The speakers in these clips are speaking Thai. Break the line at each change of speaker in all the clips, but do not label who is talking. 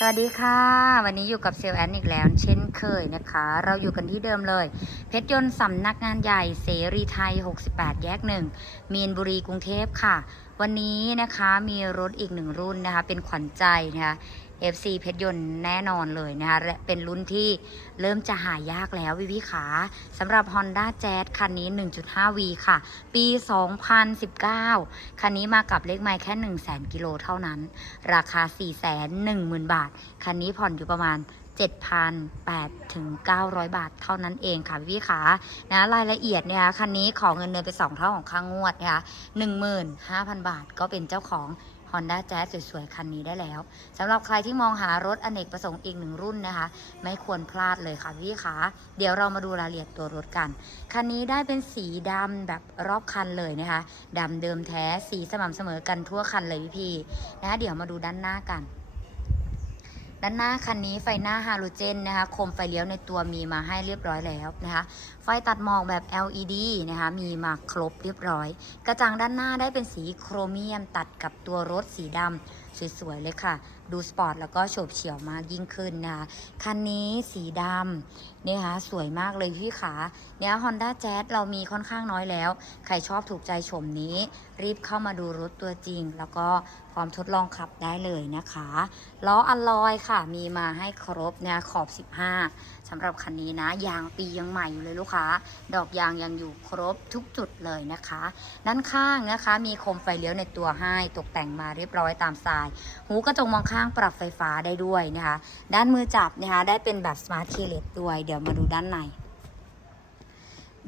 สวัสดีค่ะ วันนี้อยู่กับเซลแอนอีกแล้ว เช่นเคยนะคะ เราอยู่กันที่เดิมเลย เพชรยนต์สำนักงานใหญ่เสรีไทย 68 แยกหนึ่งมีนบุรีกรุงเทพค่ะ วันนี้นะคะมีรถอีกหนึ่งรุ่นนะคะ เป็นขวัญใจนะคะ FC เพชรยนต์แน่นอนเลยนะคะและเป็นรุ่นที่เริ่มจะหายากแล้ววิวิขาสำหรับ Honda Jazz คันนี้ 1.5V ค่ะ ปี 2019 คันนี้มากับเลขไมล์แค่ 1 0 0 0 0 0กิโลเท่านั้น ราคา 4 1 0 0 0 0 บาท คันนี้ผ่อนอยู่ประมาณ 7,800ถึง900 บาทเท่านั้นเองค่ะพี่ขานะรายละเอียดเนี่ยคันนี้ขอเงินเดือนไป 2 เท่าของค่างวดนะคะ15,000 บาทก็เป็นเจ้าของ Honda Jazz สวยๆ คันนี้ได้แล้วสำหรับใครที่มองหารถอเนกประสงค์อีกหนึ่งรุ่นนะคะ ไม่ควรพลาดเลยค่ะพี่ขาเดี๋ยวเรามาดูรายละเอียดตัวรถกัน คันนี้ได้เป็นสีดำแบบรอบคันเลยนะคะดำเดิมแท้สีสม่ำเสมอกันทั่วคันเลยพี่ๆนะะเดี๋ยวมาดูด้านหน้ากัน ด้านหน้าคันนี้ไฟหน้าฮาโลเจนนะคะ โคมไฟเลี้ยวในตัวมีมาให้เรียบร้อยแล้วนะคะ ไฟตัดหมอกแบบ LED นะคะ มีมาครบเรียบร้อย กระจังด้านหน้าได้เป็นสีโครเมียมตัดกับตัวรถสีดำสวยๆเลยค่ะ ดูสปอร์ตแล้วก็โฉบเฉี่ยวมากยิ่งขึ้นนะคะคันนี้สีดำเนี่ยคะสวยมากเลยพี่ขาเนี่ย Honda Jazz เรามีค่อนข้างน้อยแล้ว ใครชอบถูกใจชมนี้ รีบเข้ามาดูรถตัวจริง แล้วก็พร้อมทดลองขับได้เลยนะคะล้ออลลอยค่ะมีมาให้ครบเนี่ยขอบ 15สำหรับคันนี้นะ ยางปียังใหม่อยู่เลยลูกค้า ดอกยางยังอยู่ครบทุกจุดเลยนะคะ ด้านข้างนะคะมีโคมไฟเลี้ยวในตัวให้ตกแต่งมาเรียบร้อยตามสไตล์หูกระจกมองข้างางปรับไฟฟ้าได้ด้วยนะคะ ด้านมือจับนะคะได้เป็นแบบ Smart Keyless ด้วย เดี๋ยวมาดูด้านใน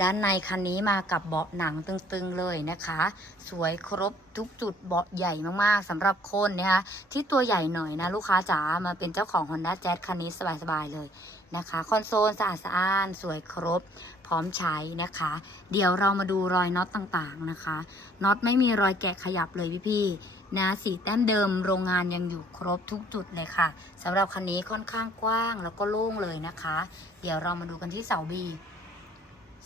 ด้านในคันนี้มากับเบาะหนังตึงๆเลยนะคะ สวยครบทุกจุดเบาะใหญ่มากๆสำหรับคนนะคะที่ตัวใหญ่หน่อยนะลูกค้าจ๋ามาเป็นเจ้าของ Honda Jazz คันนี้สบายๆเลยนะคะ คอนโซลสะอาดสะอ้านสวยครบ พร้อมใช้นะคะ เดี๋ยวเรามาดูรอยน็อตต่างๆนะคะ น็อตไม่มีรอยแกะขยับเลยพี่ๆ นะสีแต้มเดิมโรงงานยังอยู่ครบทุกจุดเลยค่ะสำหรับคันนี้ค่อนข้างกว้างแล้วก็โล่งเลยนะคะ เดี๋ยวเรามาดูกันที่เสาบี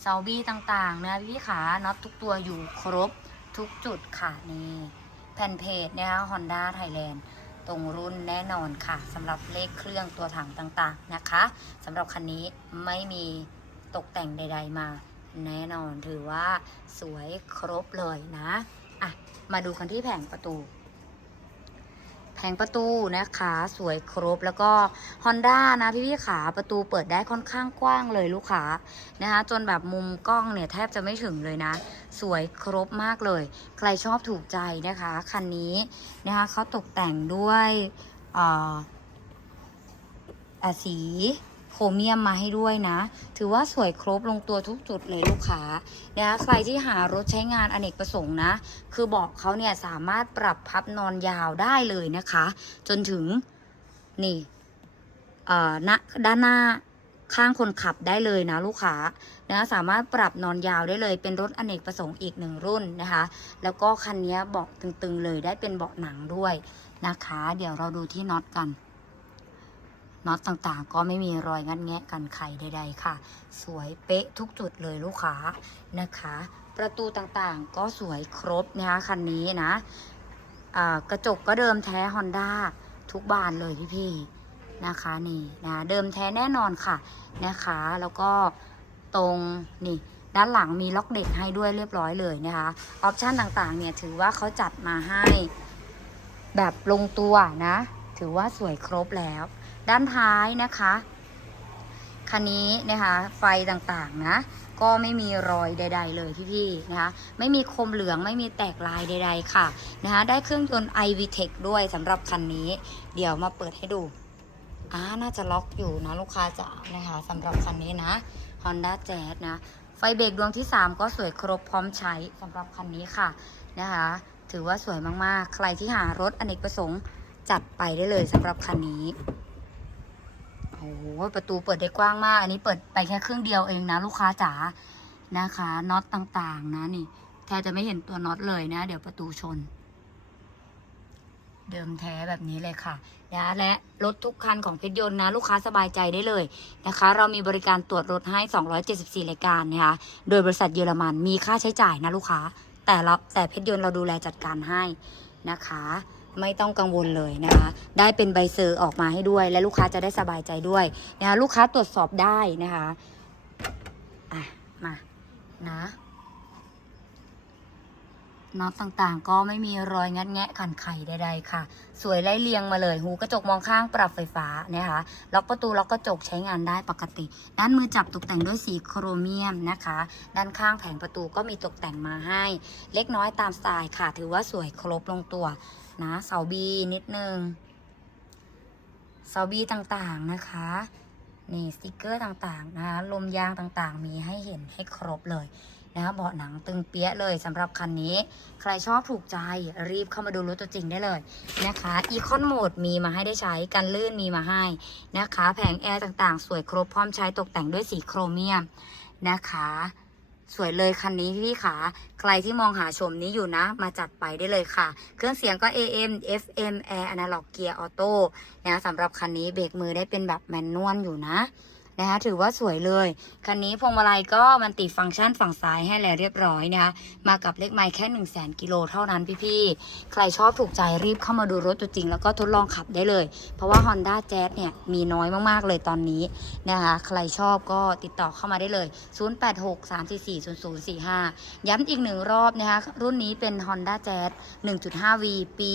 เสาบีต่างๆนะพี่ขาน็อตทุกตัวอยู่ครบทุกจุดค่ะนี่แผ่นเพจนะคะ Honda Thailand ตรงรุ่นแน่นอนค่ะสำหรับเลขเครื่องตัวถังต่างๆนะคะสำหรับคันนี้ไม่มีตกแต่งใด ๆ มาแน่นอนถือว่าสวยครบเลยนะ อะ มาดูกันที่แผงประตู แผงประตูนะคะ สวยครบแล้วก็ Honda นะพี่พี่ๆขาประตูเปิดได้ค่อนข้างกว้างเลยลูกค้านะคะ จนแบบมุมกล้องเนี่ยแทบจะไม่ถึงเลยนะ สวยครบมากเลย ใครชอบถูกใจนะคะ คันนี้นะคะเขาตกแต่งด้วยอ่ออะสี โครเมียมมาให้ด้วยนะ ถือว่าสวยครบลงตัวทุกจุดเลยลูกค้านะคะใครที่หารถใช้งานอเนกประสงค์นะ คือเบอกเขาเนี่ยสามารถปรับพับนอนยาวได้เลยนะคะ จนถึงนี่เอ่อณด้านหน้าข้างคนขับได้เลยนะลูกค้านะสามารถปรับนอนยาวได้เลย เป็นรถอเนกประสงค์อีกหนึ่งรุ่นนะคะ แล้วก็คันนี้เบาะตึงๆเลยได้เป็นเบาะหนังด้วยนะคะ เดี๋ยวเราดูที่น็อตกัน น็อตต่างๆ ก็ไม่มีรอยงัดแงะกันไขใด ๆ ค่ะ สวยเป๊ะทุกจุดเลยลูกค้านะคะ ประตูต่างๆก็สวยครบนะคะคันนี้นะกระจกก็เดิมแท้ Honda ทุกบานเลยพี่ๆนะคะนี่นะเดิมแท้แน่นอนค่ะนะคะ แล้วก็ตรงนี่ด้านหลังมีล็อกเด็ดให้ด้วยเรียบร้อยเลยนะคะออปชันต่างๆเนี่ยถือว่าเขาจัดมาให้แบบลงตัวนะ ถือว่าสวยครบแล้ว ด้านท้ายนะคะคันนี้นะคะไฟต่างๆนะ ก็ไม่มีรอยใด ๆ เลยพี่ๆนะคะ ไม่มีคมเหลืองไม่มีแตกลายใด ๆ ค่ะนะคะ ได้เครื่องยนต์ iVTEC ด้วยสำหรับคันนี้ เดี๋ยวมาเปิดให้ดูอ่าน่าจะล็อกอยู่นะลูกค้าจ๋านะคะสำหรับคันนี้นะ Honda Jazz นะ ไฟเบรกดวงที่ 3 ก็สวยครบพร้อมใช้สำหรับคันนี้ค่ะนะคะ ถือว่าสวยมากๆ ใครที่หารถอเนกประสงค์ จัดไปได้เลยสำหรับคันนี้โอ้โหประตูเปิดได้กว้างมาก อันนี้เปิดไปแค่ครึ่งเดียวเองนะลูกค้าจ๋านะคะน็อตต่างๆ นะนี่แทบจะไม่เห็นตัวน็อตเลยนะ เดี๋ยวประตูชน เดิมแท้แบบนี้เลยค่ะนะและรถทุกคันของเพชรยนต์นะ ลูกค้าสบายใจได้เลยนะคะ เรามีบริการตรวจรถให้ 274 รายการนะคะโดยบริษัทเยอรมันมีค่าใช้จ่ายนะลูกค้า แต่เราแต่เพชรยนต์เราดูแลจัดการให้นะคะ ไม่ต้องกังวลเลยนะคะ ได้เป็นใบเซอร์ออกมาให้ด้วย และลูกค้าจะได้สบายใจด้วยนะคะลูกค้าตรวจสอบได้นะคะ อะ มา นะ น็อตต่างๆ ก็ไม่มีรอยงัดแงะขันไขใดๆค่ะ สวยไล่เรียงมาเลย หูกระจกมองข้างปรับไฟฟ้านะคะล็อกประตูล็อกกระจกใช้งานได้ปกติ ด้านมือจับตกแต่งด้วยสีโครเมียมนะคะ ด้านข้างแผงประตูก็มีตกแต่งมาให้ เล็กน้อยตามสไตล์ค่ะ ถือว่าสวยครบลงตัวนะเสาบีนิดนึงเสาบีต่างๆนะคะนี่สติกเกอร์ต่างๆนะคะลมยางต่างๆ มีให้เห็นให้ครบเลย นะคะเบาะหนังตึงเปี้ยเลยสำหรับคันนี้ ใครชอบถูกใจรีบเข้ามาดูรถตัวจริงได้เลยนะคะอีคอนโหมดมีมาให้ได้ใช้กันลื่นมีมาให้นะคะ แผงแอร์ต่างๆ สวยครบพร้อมใช้ตกแต่งด้วยสีโครเมียมนะคะสวยเลยคันนี้พี่ขาใครที่มองหาชมนี้อยู่นะ มาจัดไปได้เลยค่ะ เครื่องเสียงก็ AM FM Air Analog Gear Auto นะสำหรับคันนี้เบรกมือได้เป็นแบบแมนนวลอยู่นะ นะคะถือว่าสวยเลย คันนี้พวงมาลัยก็มันติดฟังก์ชันฝั่งซ้ายให้แล้วเรียบร้อยนะคะมากับเลขไมล์แค่1 0 0 0 0แกิโลเท่านั้นพี่ๆ ใครชอบถูกใจรีบเข้ามาดูรถตัวจริง แล้วก็ทดลองขับได้เลย เพราะว่า Honda Jazz เนี่ยมีน้อยมากๆเลยตอนนี้นะคะใครชอบก็ติดต่อเข้ามาได้เลย 0863440045 ย้ำอีกหนึ่งรอบนะคะรุ่นนี้เป็น Honda Jazz 1.5V ปี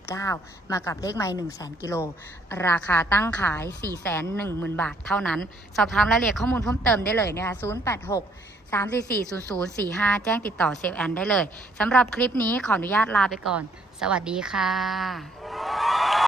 2019 มากับเลขไมล์1 0 0 0 0กิโลราคาตั้งขาย 410,000 บาทเท่านั้นสอบถามรายละเอียดข้อมูลเพิ่มเติมได้เลยนะคะ086 344 0045 แจ้งติดต่อเซลแอนได้เลยสำหรับคลิปนี้ขออนุญาตลาไปก่อน สวัสดีค่ะ